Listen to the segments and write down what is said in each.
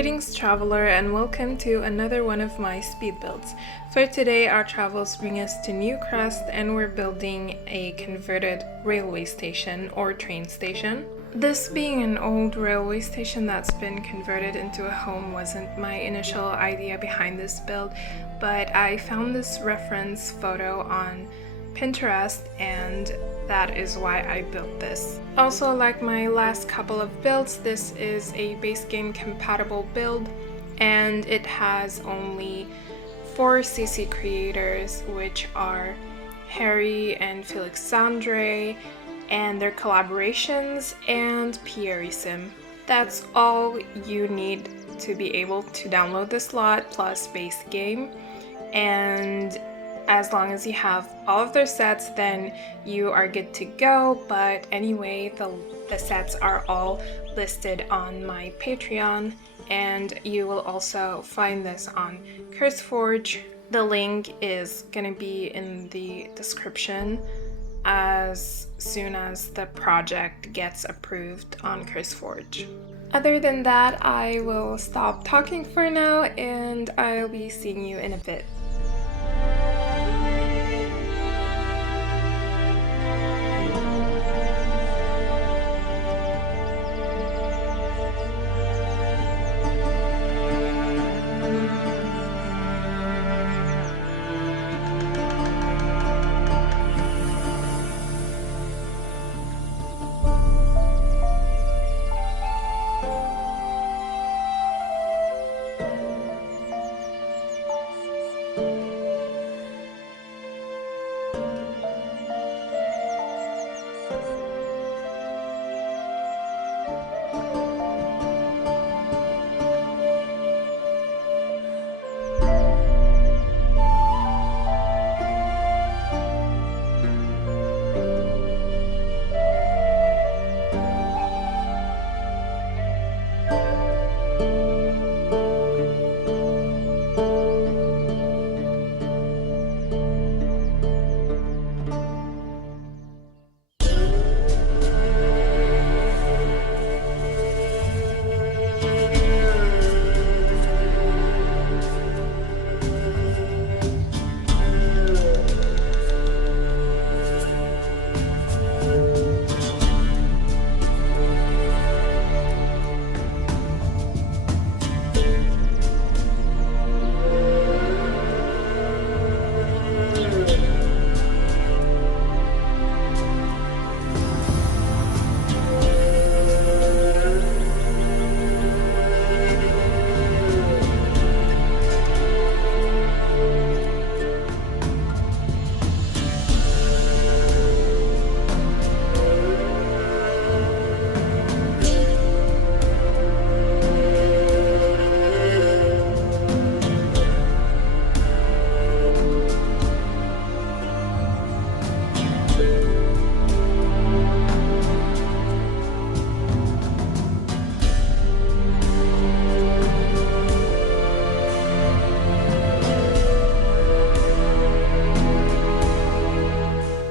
Greetings traveler, and welcome to another one of my speed builds. For today our travels bring us to New Crest and we're building a converted railway station or train station. This being an old railway station that's been converted into a home wasn't my initial idea behind this build, but I found this reference photo on Pinterest and that is why I built this. Also, like my last couple of builds, this is a base game compatible build and it has only 4 CC creators, which are Harry and Felixandre and their collaborations and Pierre Sim. That's all you need to be able to download the slot plus base game, and as long as you have all of their sets, then you are good to go. But anyway, the sets are all listed on my Patreon, and you will also find this on Curseforge. The link is gonna be in the description as soon as the project gets approved on Curseforge. Other than that, I will stop talking for now and I'll be seeing you in a bit.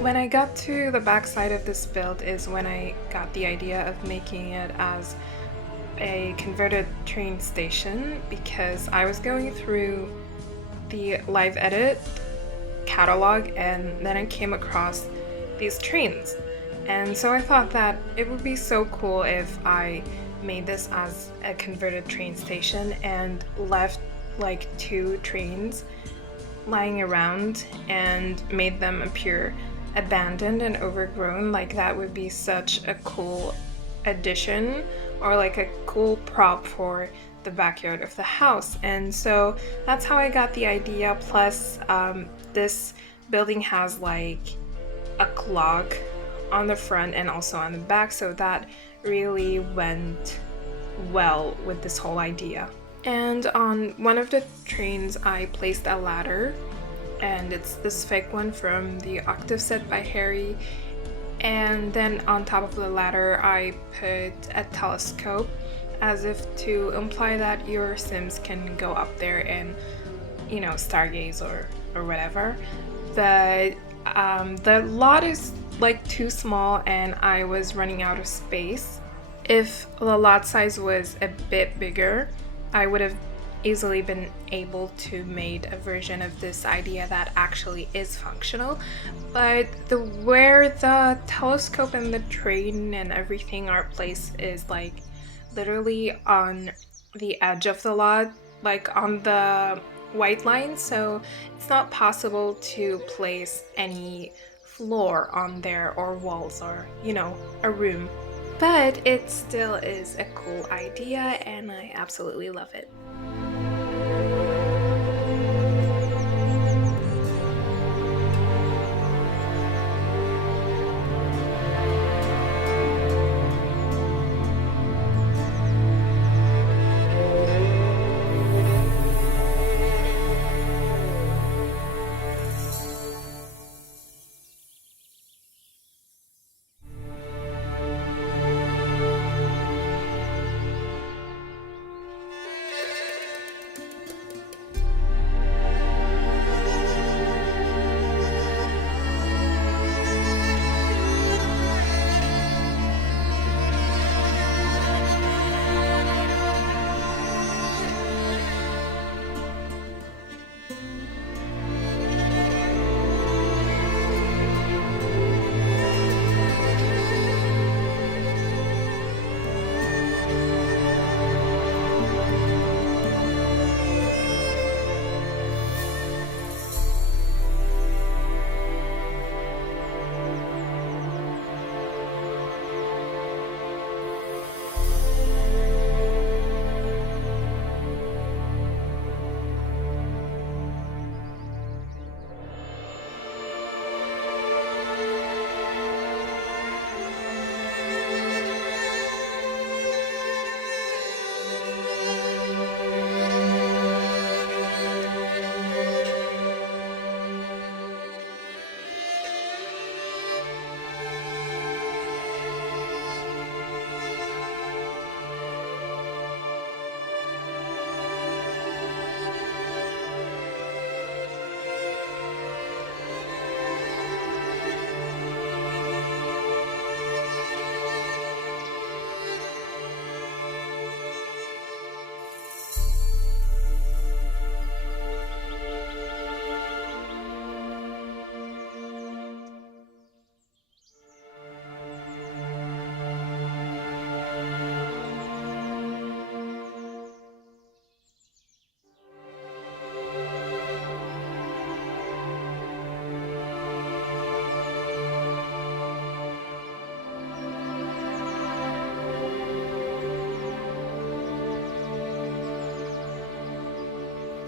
When I got to the back side of this build is when I got the idea of making it as a converted train station, because I was going through the live edit catalog and then I came across these trains, and so I thought that it would be so cool if I made this as a converted train station and left like 2 trains lying around and made them appear abandoned and overgrown. Like, that would be such a cool addition, or like a cool prop for the backyard of the house. And so that's how I got the idea. Plus this building has like a clock on the front and also on the back, so that really went well with this whole idea. And on one of the trains I placed a ladder, and it's this fake one from the Octave set by Harry, and then on top of the ladder I put a telescope, as if to imply that your Sims can go up there and, you know, stargaze or whatever. But the lot is like too small and I was running out of space. If the lot size was a bit bigger, I would have easily been able to made a version of this idea that actually is functional, but where the telescope and the train and everything are placed is like literally on the edge of the lot, like on the white line, so it's not possible to place any floor on there or walls or, you know, a room. But it still is a cool idea and I absolutely love it.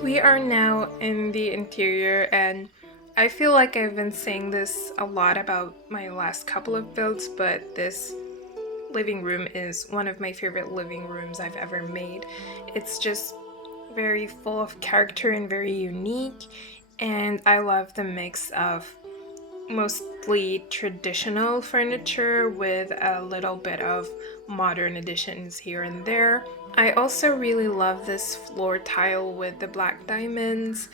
We are now in the interior, and I feel like I've been saying this a lot about my last couple of builds, but this living room is one of my favorite living rooms I've ever made. It's just very full of character and very unique, and I love the mix of mostly traditional furniture with a little bit of modern additions here and there. I also really love this floor tile with the black diamonds.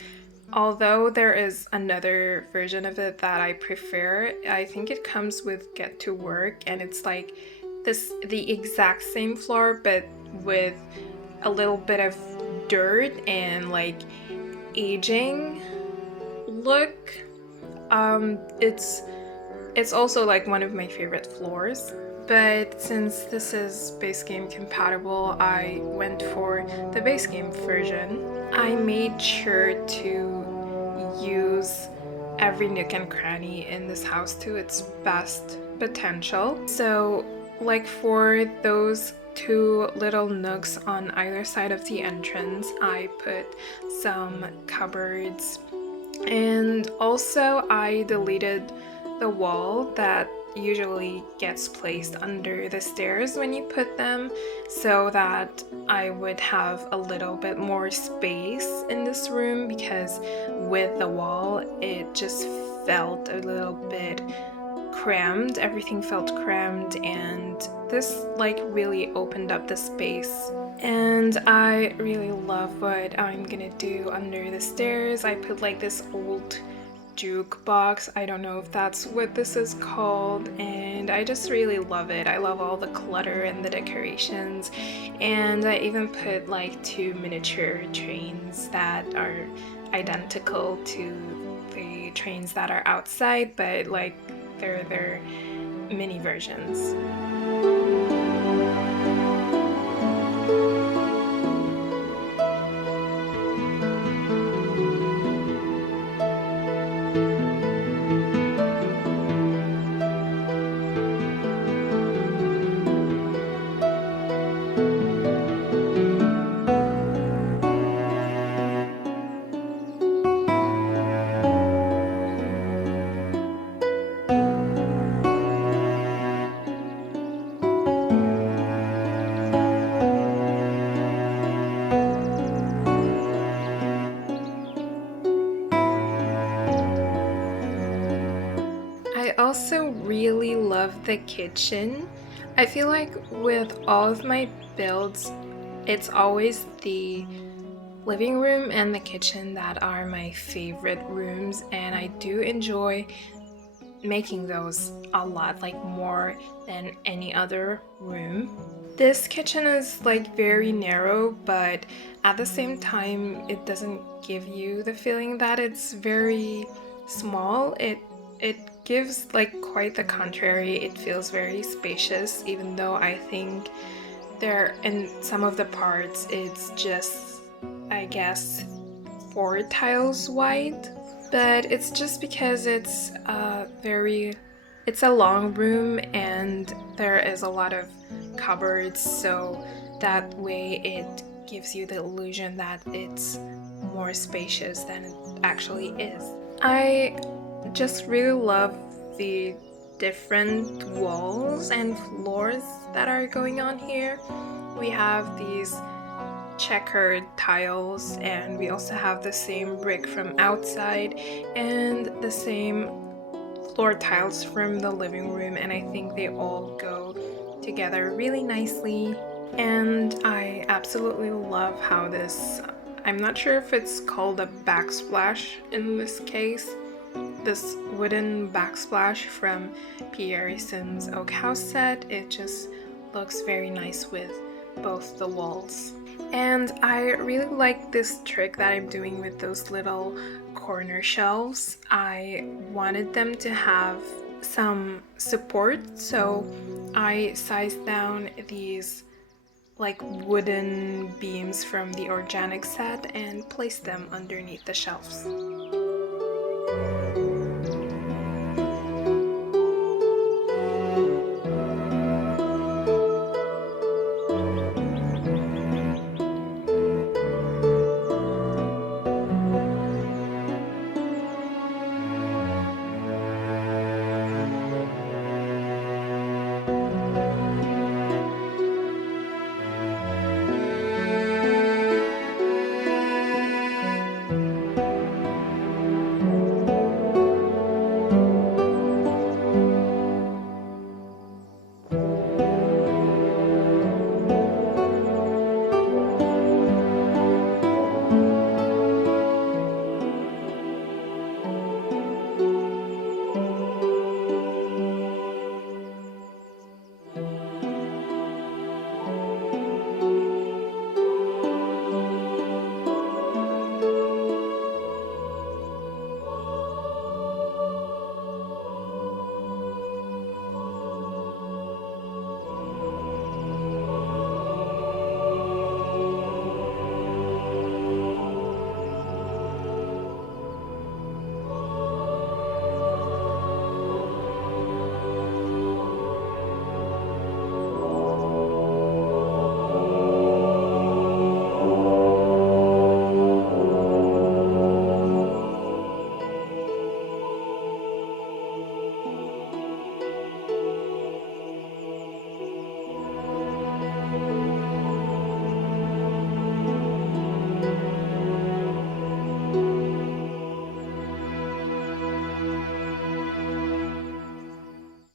Although there is another version of it that I prefer, I think it comes with Get to Work, and it's like the exact same floor but with a little bit of dirt and like aging look. It's also like one of my favorite floors. But since this is base game compatible, I went for the base game version. I made sure to use every nook and cranny in this house to its best potential. So, like for those two little nooks on either side of the entrance, I put some cupboards, and also I deleted the wall that usually gets placed under the stairs when you put them, so that I would have a little bit more space in this room, because with the wall it just felt a little bit crammed. Everything felt crammed, and this like really opened up the space. And I really love what I'm gonna do under the stairs. I put like this old jukebox. I don't know if that's what this is called, and I just really love it. I love all the clutter and the decorations, and I even put like 2 miniature trains that are identical to the trains that are outside, but like they're mini versions. I also really love the kitchen. I feel like with all of my builds, it's always the living room and the kitchen that are my favorite rooms, and I do enjoy making those a lot, like more than any other room. This kitchen is like very narrow, but at the same time it doesn't give you the feeling that it's very small. It gives like quite the contrary. It feels very spacious, even though I think there in some of the parts it's just, I guess, 4 tiles wide. But it's just because it's a long room and there is a lot of cupboards, so that way it gives you the illusion that it's more spacious than it actually is. I just really love the different walls and floors that are going on here. We have these checkered tiles, and we also have the same brick from outside and the same floor tiles from the living room, and I think they all go together really nicely. And I absolutely love how this, I'm not sure if it's called a backsplash in this case, this wooden backsplash from Pierson's Oak House set. It just looks very nice with both the walls. And I really like this trick that I'm doing with those little corner shelves. I wanted them to have some support, so I sized down these like wooden beams from the organic set and placed them underneath the shelves.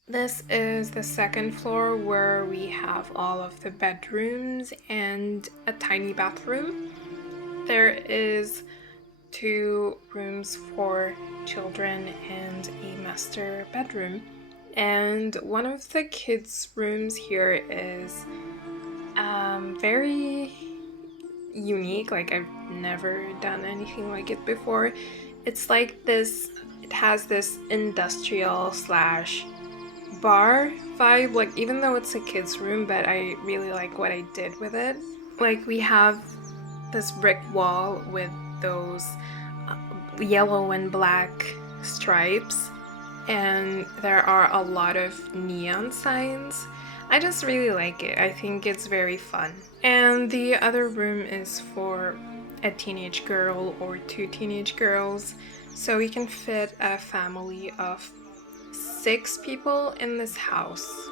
This is the second floor where we have all of the bedrooms and a tiny bathroom. There is 2 rooms for children and a master bedroom. And one of the kids' rooms here is very unique. Like, I've never done anything like it before. It's like this, it has this industrial slash bar vibe, like, even though it's a kid's room, but I really like what I did with it. Like, we have this brick wall with those yellow and black stripes, and there are a lot of neon signs. I just really like it. I think it's very fun. And the other room is for a teenage girl or 2 teenage girls, so we can fit a family of 6 people in this house.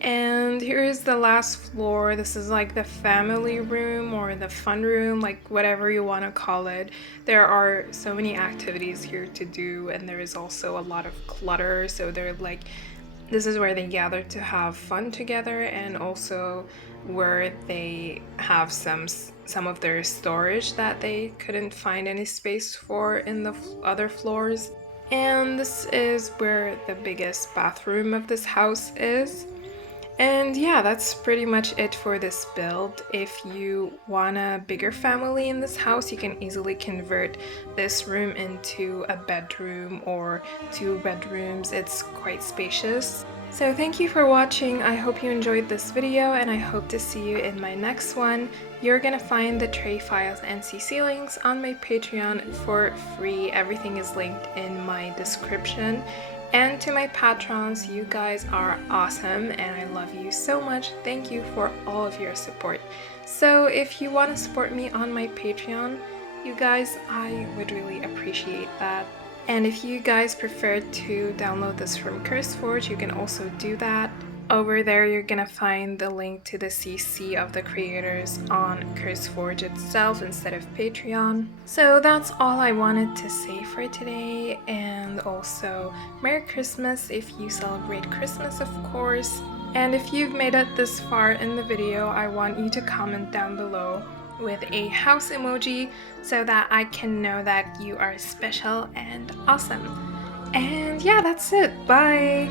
And here is the last floor. This is like the family room or the fun room, like whatever you want to call it. There are so many activities here to do, and there is also a lot of clutter. So they're like, this is where they gather to have fun together, and also where they have some of their storage that they couldn't find any space for in the other floors. And this is where the biggest bathroom of this house is. And yeah, that's pretty much it for this build. If you want a bigger family in this house, you can easily convert this room into a bedroom or 2 bedrooms. It's quite spacious. So thank you for watching. I hope you enjoyed this video and I hope to see you in my next one. You're gonna find the tray files and CC links on my Patreon for free. Everything is linked in my description. And to my patrons, you guys are awesome and I love you so much. Thank you for all of your support. So if you want to support me on my Patreon, you guys, I would really appreciate that. And if you guys prefer to download this from Curseforge, you can also do that. Over there, you're gonna find the link to the CC of the creators on Curseforge itself instead of Patreon. So that's all I wanted to say for today, and also Merry Christmas if you celebrate Christmas, of course. And if you've made it this far in the video, I want you to comment down below with a house emoji so that I can know that you are special and awesome. And yeah, that's it. Bye!